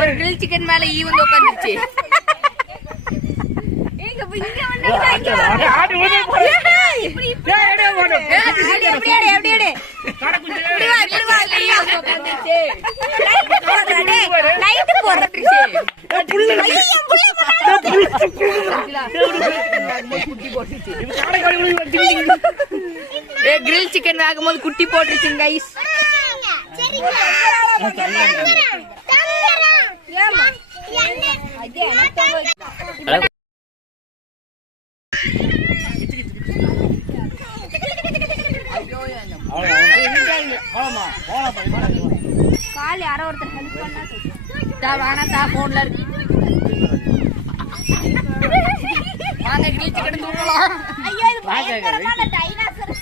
ஒரு grill chicken மேல ஈ வந்து உட்காந்துருச்சு. கிரில் சிக்கன் வேகும் போது குட்டி போட்டுருச்சுங்க கைஸ். கால் யாரோ ஒருத்தர் ஹெல்ப் பண்ணா வேணாத்தா போன்ல இருக்கு. வாங்க கிரில் சிக்கன் தூக்கலாம். ஐயோ இது பயங்கரமான டைனோசர்.